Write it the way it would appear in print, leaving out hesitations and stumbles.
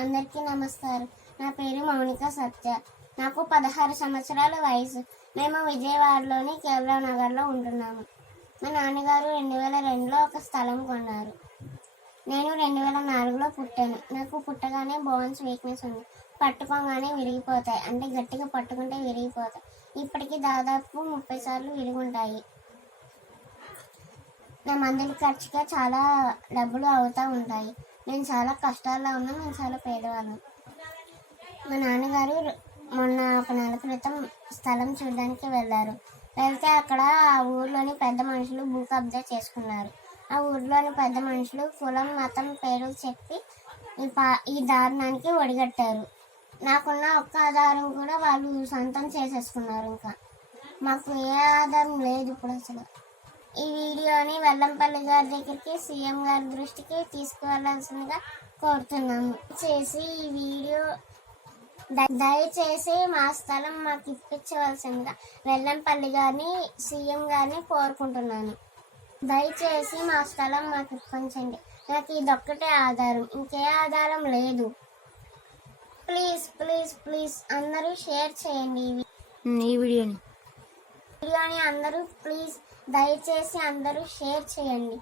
అందరికీ నమస్కారం. నా పేరు మౌనిక సత్య. నాకు 16 సంవత్సరాల వయసు. మేము విజయవాడలోని కేవలం నగర్లో ఉంటున్నాము. మా నాన్నగారు 2002లో ఒక స్థలం కొన్నారు. నేను 2004లో పుట్టాను. నాకు పుట్టగానే బోన్స్ వీక్నెస్ ఉంది. పట్టుకోగానే విరిగిపోతాయి, అంటే గట్టిగా పట్టుకుంటే విరిగిపోతాయి. ఇప్పటికి దాదాపు 30 సార్లు విరుగుంటాయి. నా మందుల ఖర్చుగా చాలా డబ్బులు అవుతూ ఉంటాయి. నేను చాలా కష్టాల్లో ఉన్నా, నేను చాలా పేదవాళ్ళం. మా నాన్నగారు మొన్న ఒక నెల క్రితం స్థలం చూడడానికి వెళ్ళారు. వెళ్తే అక్కడ ఆ ఊర్లోని పెద్ద మనుషులు భూ కబ్జా చేసుకున్నారు. ఆ ఊర్లోని పెద్ద మనుషులు కులం మతం పేర్లు చెప్పి ఈ దారుణానికి ఒడిగట్టారు. నాకున్న ఒక్క ఆధారం కూడా వాళ్ళు సొంతం చేసేసుకున్నారు. ఇంకా మాకు ఏ ఆధారం లేదు ఇప్పుడు అసలు. ఈ వీడియోని వెల్లంపల్లి గారి దగ్గరికి, సీఎం గారి దృష్టికి తీసుకువెళ్లాల్సిందిగా కోరుతున్నాము. ఈ వీడియో దయచేసి మా స్థలం మాకు ఇప్పించవలసిందిగా వెల్లంపల్లి గారిని, సీఎం గారిని కోరుకుంటున్నాను. దయచేసి మా స్థలం మాకు ఇప్పించండి. నాకు ఇదొక్కటే ఆధారం, ఇంకే ఆధారం లేదు. ప్లీజ్ ప్లీజ్ ప్లీజ్ అందరూ షేర్ చేయండి ఈ వీడియోని అందరూ ప్లీజ్ దయచేసి అందరూ షేర్ చేయండి.